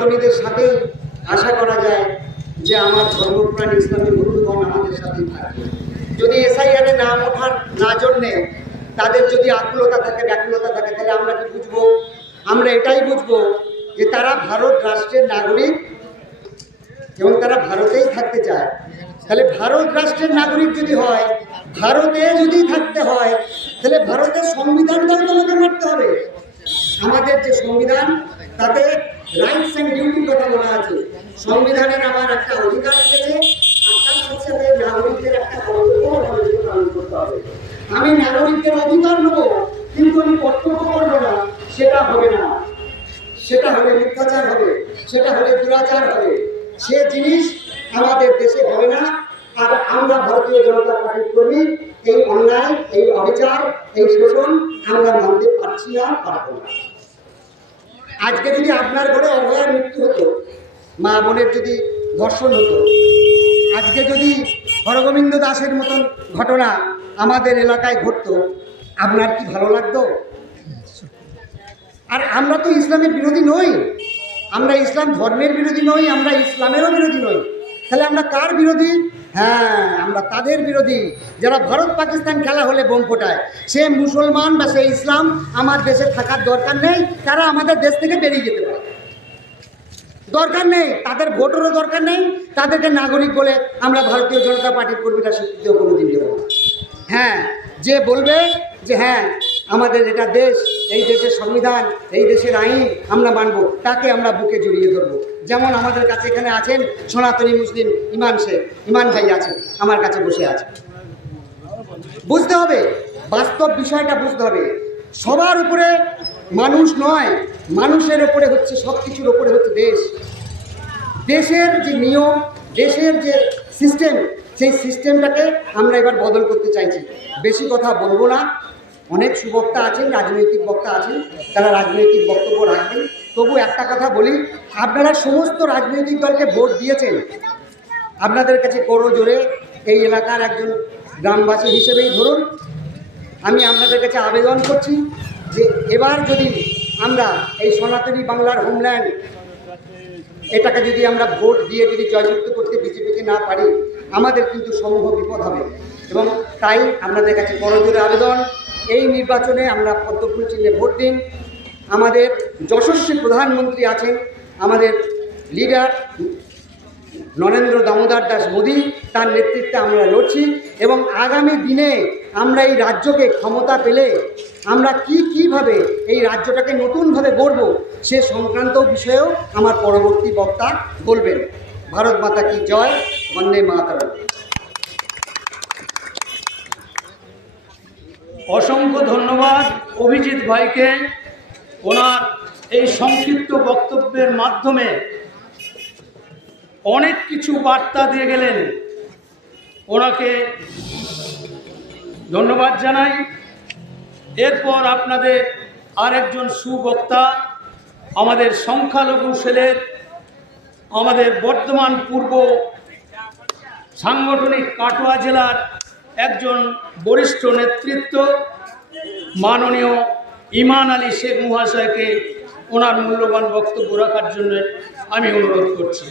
ধর্মীদের সাথে আশা করা যায় যে আমার ধর্মপ্রাণ ইসলামী বন্ধুগণ আমাদের সাথে থাকবে। যদি এসআইআরে নাম ওঠার না জন্যে তাদের যদি আকুলতা থাকে, ব্যাকুলতা থাকে, তাহলে আমরা কি বুঝবো? আমরা এটাই বুঝবো যে তারা ভারত রাষ্ট্রের নাগরিক এবং তারা ভারতেই থাকতে চায়। তাহলে ভারত রাষ্ট্রের নাগরিক যদি হয়, ভারতে যদি থাকতে হয়, তাহলে ভারতের সংবিধানটাও তোমাদের মানতে হবে। আমাদের যে সংবিধান তাতে রাইটস অ্যান্ড ডিউটির কথা বলা আছে। সংবিধানের আমার একটা অধিকার রয়েছে, আর তার সাথে সাথে নাগরিকদের একটা কর্তব্য পালন করতে হবে। আমি নাগরিকদের অধিকার নেবো কিন্তু আমি কর্তব্য করবো না, সেটা হবে না। সেটা হলে মিথ্যাচার হবে, সেটা হলে দুরাচার হবে। সে জিনিস আমাদের দেশে হবে না। আর আমরা ভারতীয় জনতা পার্টির কর্মী এই অন্যায়, এই অবিচার, এই শোষণ আমরা মানতে পারছি না, পারবো না। আজকে যদি আপনার ঘরে অভয়ার মৃত্যু হতো, মা বোনের যদি ধর্ষণ হতো, আজকে যদি হরগোবিন্দ দাসের মতন ঘটনা আমাদের এলাকায় ঘটতো, আপনার কি ভালো লাগতো? আর আমরা তো ইসলামের বিরোধী নই, আমরা ইসলাম ধর্মের বিরোধী নই, আমরা ইসলামেরও বিরোধী নই। তাহলে আমরা কার বিরোধী? হ্যাঁ, আমরা তাদের বিরোধী যারা ভারত পাকিস্তান খেলা হলে বোম ফোটায়। সে মুসলমান বা সে ইসলাম আমার দেশে থাকার দরকার নেই, তারা আমাদের দেশ থেকে বেরিয়ে যেতে পারে, দরকার নেই। তাদের ভোটেরও দরকার নেই, তাদেরকে নাগরিক বলে আমরা ভারতীয় জনতা পার্টির কর্মীরা স্বীকৃতিও কোনোদিন দেব না। হ্যাঁ, যে বলবে যে হ্যাঁ আমাদের এটা দেশ, এই দেশের সংবিধান, এই দেশের আইন আমরা মানব, তাকে আমরা বুকে জড়িয়ে ধরবো। যেমন আমাদের কাছে এখানে আছেন সনাতনী মুসলিম ইমান ভাই আছেন, আমার কাছে বসে আছে। বুঝতে হবে, বাস্তব বিষয়টা বুঝতে হবে। সবার উপরে মানুষ নয়, মানুষের উপরে হচ্ছে, সব কিছুর উপরে হচ্ছে দেশ। দেশের যে নিয়ম, দেশের যে সিস্টেম, সেই সিস্টেমটাকে আমরা এবার বদল করতে চাইছি। বেশি কথা বলবো না, অনেক সুবক্তা আছেন, রাজনৈতিক বক্তা আছেন, তারা রাজনৈতিক বক্তব্য রাখবেন। তবু একটা কথা বলি, আপনারা সমস্ত রাজনৈতিক দলকে ভোট দিয়েছেন, আপনাদের কাছে করো জোরে এই এলাকার একজন গ্রামবাসী হিসেবেই ধরুন, আমি আপনাদের কাছে আবেদন করছি যে এবার যদি আমরা এই সনাতনী বাংলার হোমল্যান্ড, এটাকে যদি আমরা ভোট দিয়ে যদি জয়যুক্ত করতে বিজেপিকে না পারি, আমাদের কিন্তু সমূহ বিপদ হবে। এবং তাই আপনাদের কাছে করজোরে আবেদন, এই নির্বাচনে আমরা পদ্মফুল চিহ্নে ভোট দিন। আমাদের যশস্বী প্রধানমন্ত্রী আছেন, আমাদের লিডার নরেন্দ্র দামোদর দাস মোদী, তার নেতৃত্বে আমরা লড়ছি। এবং আগামী দিনে আমরা এই রাজ্যকে ক্ষমতা পেলে আমরা কীভাবে এই রাজ্যটাকে নতুনভাবে গড়ব, সে সংক্রান্ত বিষয়েও আমার পরবর্তী বক্তা বলবেন। ভারত মাতা কি জয়, বন্দে মাতরম। অসংখ্য ধন্যবাদ অভিজিৎ ভাইকে, ওনার এই সংক্ষিপ্ত বক্তব্যের মাধ্যমে অনেক কিছু বার্তা দিয়ে গেলেন। ওনাকে ধন্যবাদ জানাই। এরপর আপনাদের আরেকজন সুবক্তা, আমাদের সংখ্যালঘু সেলের, আমাদের বর্ধমান পূর্ব সাংগঠনিক কাটোয়া জেলার একজন বরিষ্ঠ নেতৃত্ব, মাননীয় ইমান আলী শেখ মহাশয়কে ওনার মূল্যবান বক্তব্য রাখার জন্য আমি অনুরোধ করছি।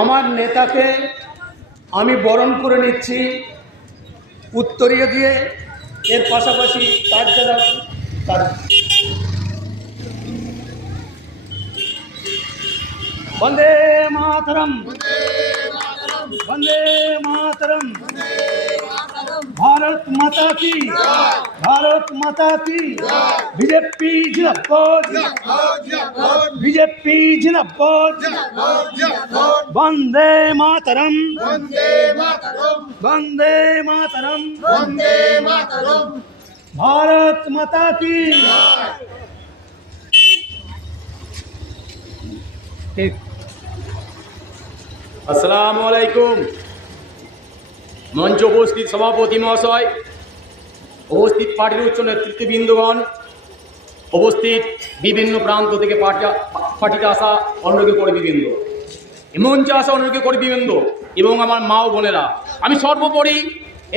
আমার নেতাকে আমি বরণ করে নিচ্ছি উত্তরীয় দিয়ে। এর পাশাপাশি তার যারা বন্দে মাতরম, বন্দে মাতরম, भारत माता की, भारत माता की, बीजेपी जिंदाबाद, बीजेपी जिंदाबाद, वंदे मातरम, वंदे मातरम, भारत माता की। আসসালামু আলাইকুম। মঞ্চ উপস্থিত সভাপতি মহাশয়, উপস্থিত পার্টির উচ্চ নেতৃত্ববৃন্দগণ, উপস্থিত বিভিন্ন প্রান্ত থেকে পার্টিতে আসা অন্যকে কর্মীবৃন্দ, মঞ্চে আসা অন্যকে কর্মীবৃন্দ এবং আমার মা ও বোনেরা, আমি সর্বোপরি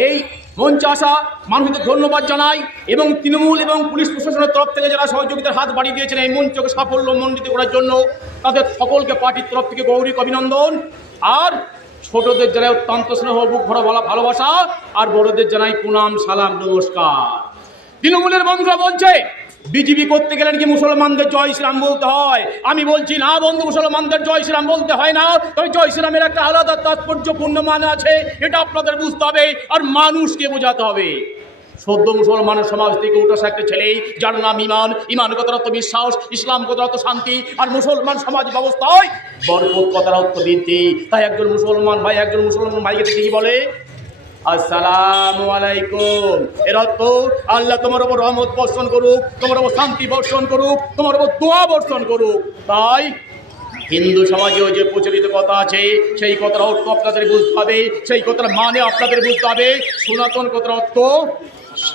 এই মঞ্চে আসা মানুষদের ধন্যবাদ জানাই এবং তৃণমূল এবং পুলিশ প্রশাসনের তরফ থেকে যারা সহযোগিতার হাত বাড়িয়ে দিয়েছেন এই মঞ্চকে সাফল্যমণ্ডিত করার জন্য, তাদের সকলকে পার্টির তরফ থেকে গৌরব অভিনন্দন। আর ছোটদের জানাই অত্যন্ত স্নেহ বুক ভরা ভালোবাসা, আর বড়দের জানাই প্রণাম সালাম নমস্কার। তৃণমূলের বন্ধুরা বলছে বিজেপি করতে গেলে নাকি মুসলমানদের জয় শ্রীরাম বলতে হয়। আমি বলছি না বন্ধু, মুসলমানদের জয় শ্রীরাম বলতে হয় না, তবে জয় শ্রীরামের একটা আলাদা তাৎপর্যপূর্ণ মানে আছে, এটা আপনাদের বুঝতে হবে আর মানুষকে বোঝাতে হবে। সদ্য মুসলমানের সমাজ থেকে উঠে আসা একটা ছেলে যার নাম ইমান কথার অর্থ বিশ্বাস, ইসলাম কথার অর্থ শান্তি, আর মুসলমান সমাজ ব্যবস্থায় বরকত কথার অর্থ বৃদ্ধি। তাই একজন মুসলমান ভাইকে দেখে কি বলে, আসসালামু আলাইকুম, এর অর্থ আল্লাহ তোমার ওপর রহমত বর্ষণ করুক, তোমার ওপর শান্তি বর্ষণ করুক, তোমার ওপর দোয়া বর্ষণ করুক। তাই হিন্দু সমাজেও যে প্রচলিত কথা আছে সেই কথার অর্থ আপনাদের বুঝতে হবে, সেই কথার মানে আপনাদের বুঝতে হবে। সনাতন কথার অর্থ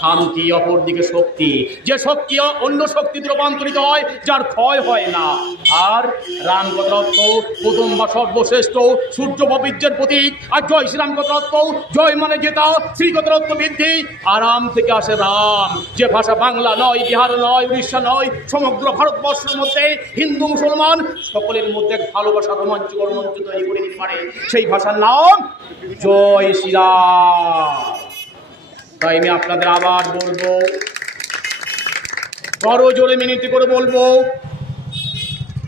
শান্তি, অপরদিকে শক্তি, যে শক্তি অন্য শক্তিতে রূপান্তরিত হয়, যার ক্ষয় হয় না। আর রাম কথার অর্থ প্রথম বা সর্বশ্রেষ্ঠ, সূর্য বীর্যের প্রতীক। আর জয় শ্রীরাম কথার অর্থ জয় মানে জেতা, শ্রী কথার অর্থ বৃদ্ধি। আরাম থেকে আসে রাম, যে ভাষা বাংলা নয়, বিহার নয়, উড়িষ্যা নয়, সমগ্র ভারতবর্ষের মধ্যে হিন্দু মুসলমান সকলের মধ্যে এক ভালোবাসা রোমাঞ্চকর মঞ্চ তৈরি করে দিতে পারে, সেই ভাষার নাম জয় শ্রীরাম। তাই আমি আপনাদের আবার বলবো, বড় জোরে মিনতি করে বলবো,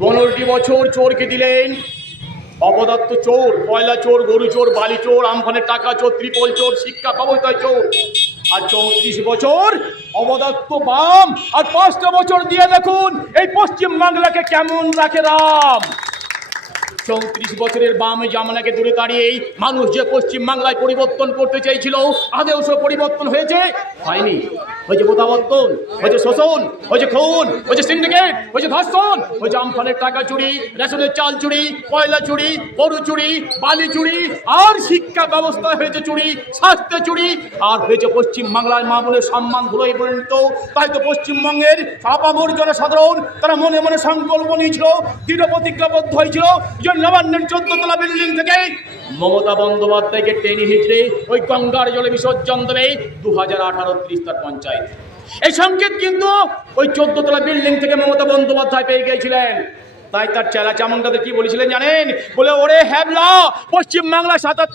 15টি বছর চোরকে দিলেন, অপদার্থ চোর, কয়লা চোর, গরু চোর, বালি চোর, আমফানের টাকা চোর, ত্রিপল চোর, শিক্ষা ব্যবস্থায় চোর। আর 34 বছর অপদার্থ বাম, আর 5টা বছর দিয়ে দেখুন এই পশ্চিম বাংলাকে কেমন রাখে রাম। 34 বছরের বাম জামানাকে দূরে দাঁড়িয়েই মানুষ যে পশ্চিম বাংলায় পরিবর্তন করতে চেয়েছিল, আদেও সে পরিবর্তন হয়েছে? হয়নি। হয়েছে প্রত্যাবর্তন, হয়েছে শোষণ, হয়েছে খুন, হয়েছে সিন্ডিকেট, হয়েছে ধর্ষণ, হয়েছে আমফানের টাকা চুরি, রেশনের চাল চুরি, কয়লা চুরি, গরু চুরি, বালি চুরি, আর শিক্ষা ব্যবস্থায় হয়েছে চুরি, স্বাস্থ্য চুরি, আর হয়েছে পশ্চিম বাংলায় মা বোনের সম্মান ধুলোয় পরিণত। তাই তো পশ্চিমবঙ্গের আপামর জনসাধারণ তারা মনে মনে সংকল্প নিয়েছিল, দৃঢ় প্রতিজ্ঞাবদ্ধ হয়েছিল যে নবান্নের 14 তলা বিল্ডিং থেকে মমতা বন্দ্যোপাধ্যায়কে টেনে হিচড়ে ওই গঙ্গার জলে বিসর্জন দেবে 2018 ত্রিস্তার পঞ্চায়েত। এই সংকেত কিন্তু ওই 14 তলা বিল্ডিং থেকে মমতা বন্দ্যোপাধ্যায় পেয়ে গিয়েছিলেন। তাই তার চেলা চামুন্ডাদের কি বলেছিলেন জানেন? বলে, ওরে হ্যাবলা, পশ্চিম বাংলা 7